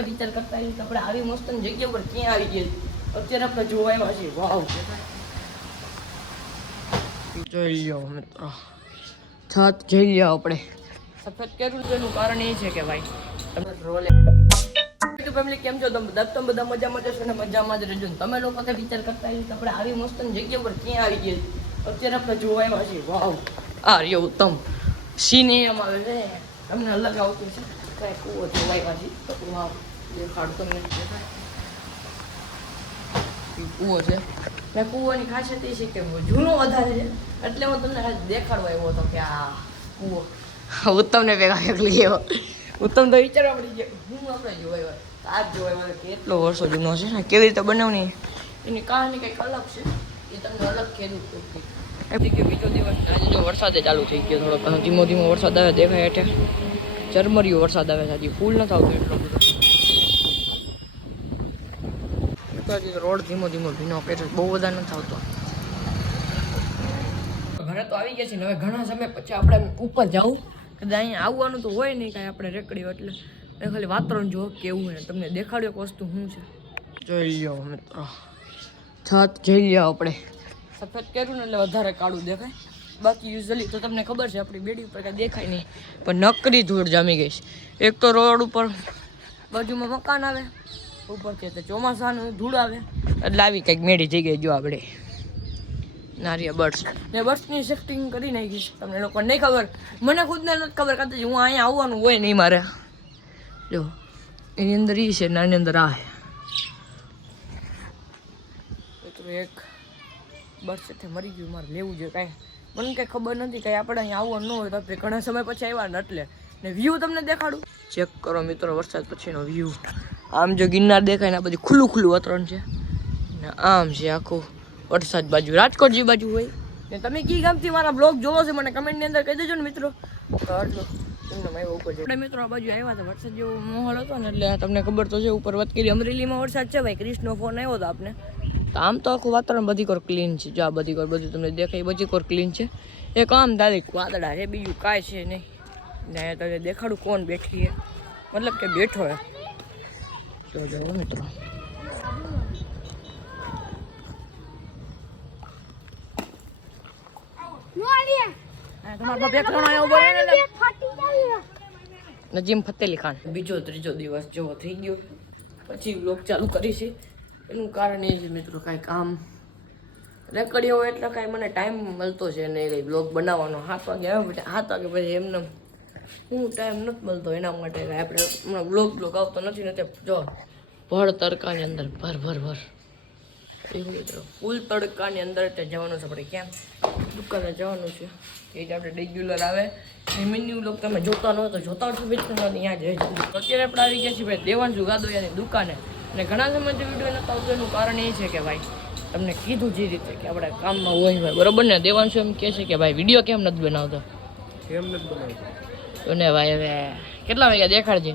વિચાર કરતા આવીએ આપણે આવી મસ્ત જગ્યા પર ક્યાં આવી ગયા અત્યારે આપણે જોવા આવ્યા છીએ. વાવ. જોઈ લ્યો મિત્રો. છત જોઈ લ્યો આપણે. સફેદ કર્યું એનું કારણ એ છે કે ભાઈ તમે રોલે. ફેમિલી કેમ છો? તમે બધા તમે બધા મજામાં જશો ને મજામાં જ રહેજો તમે લોકો વિચાર કરતા કે આપણે આવી મસ્ત જગ્યા પર ક્યાં આવી ગયા અત્યારે આપણે જોવા આવ્યા છીએ. વાવ. આ રહ્યો ઉત્તમ. સીન એમ આવે છે. તમને અલગ આવતું છે કઈ કૂવો છે છીએ તો વાવ દેખાડ તમને કૂવો છે. ને કૂવાની ખાસિયત એ છે કે જૂનો વધારે છે. એટલે હું તમને દેખાડવા આવ્યો હતો કે આ કૂવો. ઉત્તમને ભેગા એકલી ગયો ઉત્તમ તો વિચારવા પડી ગયો. હું આપણે જોવાય આ જોવાય કેટલો વર્ષો જૂનો છે ને કેવી રીતે બનાવની? એની કહાની કંઈક અલગ છે. એ તમને અલગ કહેલું એમ કે બીજો દિવસ આજે જો વરસાદે ચાલુ થઈ ગયો થોડો ઘણો ધીમો ધીમો વરસાદ આવે દેખાય હેઠે. ચરમરિયો વરસાદ આવે છે ફૂલ નથી આવતું એટલો બધો. રોડ ધીમો ધીમો ભીનો કર્યો બહુ બધા નથી આવતો. ઘરે તો આવી ગયા છે હવે ઘણા સમય પછી આપણે ઉપર જવું કદાચ અહીંયા આવવાનું તો હોય નહીં, કાંઈ આપણે રેકડ્યું એટલે. ખાલી વાતાવરણ જો કેવું હોય તમને દેખાડ્યો કે વસ્તુ શું છે. જોઈ લો મિત્રો. છત જઈ લો આપણે. સફેદ કર્યું ને એટલે વધારે કાળું દેખાય. બાકી યુઝલી તો તમને ખબર છે, આપણી બેડી ઉપર કાંઈ દેખાય નહીં. પણ નકરી ધૂળ જામી ગઈ છે. એક તો રોડ ઉપર બાજુમાં મકાન આવે ઉપરથી તો ચોમાસાનું ધૂળ આવે. એટલે આવી કંઈક મેળી થઈ ગઈ જો આપણે. નારિયા બર્ડ્સ. ને બર્ડ્સની શિફ્ટિંગ કરી નાખી છે. તમને લોકોને નહીં ખબર. મને ખુદને નથી ખબર કે હું અહીંયા આવવાનું હોય નહીં મારે. જો, એની અંદર એ છે ને એની અંદર આ એક બર્ડ એટલે મરી ગયું, મારે લેવું જોઈએ કાંઈ. મને કંઈ ખબર નથી કાંઈ આપણે અહીંયા આવવાનું ન હોય તો ઘણા સમય પછી આવ્યા ને એટલે. ને વ્યૂ તમને દેખાડું. ચેક કરો મિત્રો, વરસાદ પછીનો વ્યૂ આમ જો ગિરનાર દેખાય ને આ બધું ખુલ્લું ખુલ્લું વાતાવરણ છે. ને આમ છે આખું વરસાદ બાજુ રાજકોટ જે બાજુ હોય. ને તમે કી ગામથી મારા બ્લોગ જોવો છો મને કમેન્ટની અંદર કહી દેજો ને મિત્રો. મિત્રો આ બાજુ આવ્યા હતા, વરસાદ જેવો માહોલ હતો ને એટલે તમને ખબર તો છે, ઉપર વાત કરી, અમરેલીમાં વરસાદ છે ભાઈ ક્રિશનો ફોન આવ્યો હતો આપને. તો આમ તો આખું વાતાવરણ બધી કોર ક્લીન છે. જો આ બધી કોર બધું તમને દેખાય બધી કોર ક્લીન છે. એક આમ દાદી વાદળા છે બીજું કાંઈ છે નહીં. ને તમને દેખાડું કોણ બેઠી છે. મતલબ કે બેઠો હે તો જો મિત્રો નજીમ ફતેલી ખાન. બીજો ત્રીજો દિવસ જેવો થઈ ગયો. પછી બ્લોગ ચાલુ કરી છે એનું કારણ એ છે મિત્રો કાંઈ કામ રેકડીઓ હોય એટલે કાંઈ મને ટાઈમ મળતો છે ને કંઈ બ્લોગ બનાવવાનો. સાત વાગે આવ્યો પછી, સાત વાગે પછી એમને હું ટાઈમ નથી મળતો એના માટે આપણે હમણાં બ્લોગ બ્લોગ આવતો નથી નથી જો, ભર તડકાની અંદર, ભર ભર ભર. એવું મિત્રો. ફૂલ તડકાની અંદર ત્યાં જવાનું છે આપણે ક્યાં? દુકાને જવાનું છે. એ જ આપણે રેગ્યુલર આવે. મેન્યુ લોકો તમે જોતા ન તો જોતા છો મિત્રો. ત્યાં જ અત્યારે આપણે આવી ગયા છીએ ભાઈ દેવાન ગાદોયાની દુકાને. અને ઘણા સમયથી વીડિયો નથી આવતો એનું કારણ એ છે કે ભાઈ તમને કીધું જે રીતે કે આપણે કામમાં હોય ભાઈ બરોબર ને? દેવાંશુ એમ કહે છે કે ભાઈ વીડિયો કેમ નથી બનાવતો? કેમ નથી બનાવતો? અને ભાઈ હવે કેટલા વાગ્યા દેખાડજે?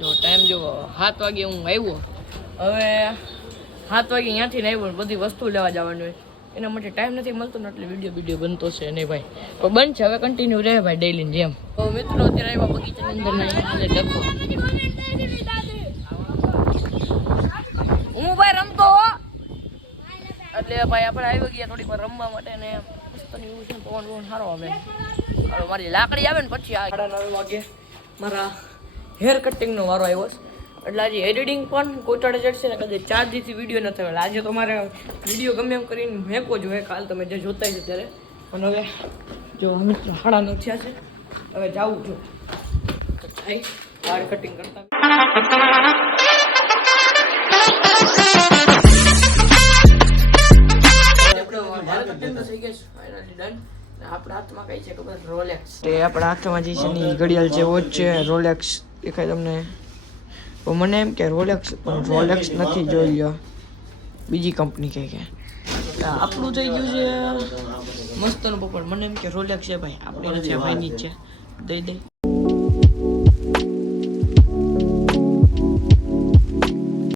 જો ટાઈમ જો સાત વાગે હું આવ્યો. હવે સાત વાગે અહીંયાથી ને આવ્યો બધી વસ્તુ લેવા જવાની હોય. એના માટે ટાઈમ નથી મળતો ને એટલે વીડિયો વીડિયો બનતો છે નહીં ભાઈ. તો બનશે હવે કન્ટિન્યુ રહે ભાઈ ડેલી જેમ. તો મિત્રો અત્યારે આવ્યા બગીચાની અંદર ને આજે ડબ્બો હું ભાઈ રમતો હો ભાઈ, આપણે આવી ગયા થોડીક વાર રમવા માટે ને મસ્તની એવું છે પવન પવન સારો આવે. મારી લાકડી આવે ને પછી સાડા નવ વાગે મારા હેર કટિંગનો વારો આવ્યો છે. એટલે આજે એડિટિંગ પણ કોટાડે ચડશે ને કદાચ ચાર દીથી વીડિયો ન થયો. આજે તો મારે વીડિયો ગમે એમ કરીને મેંકો જોઈએ કાલ તમે જે જોતા છે ત્યારે. પણ હવે જો મિત્રો હાડા ન થયા છે. હવે જાઉં છું. વાળ કટિંગ કરતા આપણા હાથમાં કઈ છે ખબર? રોલેક્સ આપણા હાથમાં જે છે ની ઘડિયાળ છે વોચ છે રોલેક્સ દેખાય તમને તો મને એમ કે રોલેક્સ પણ રોલેક્સ નથી જોઈ લ્યો. બીજી કંપની કહે કે. આપણું થઈ ગયું છે મસ્તનું પપ્પા. મને એમ કે રોલેક્સ છે ભાઈ. આપણે છે ભાઈની જ છે. દઈ દઈ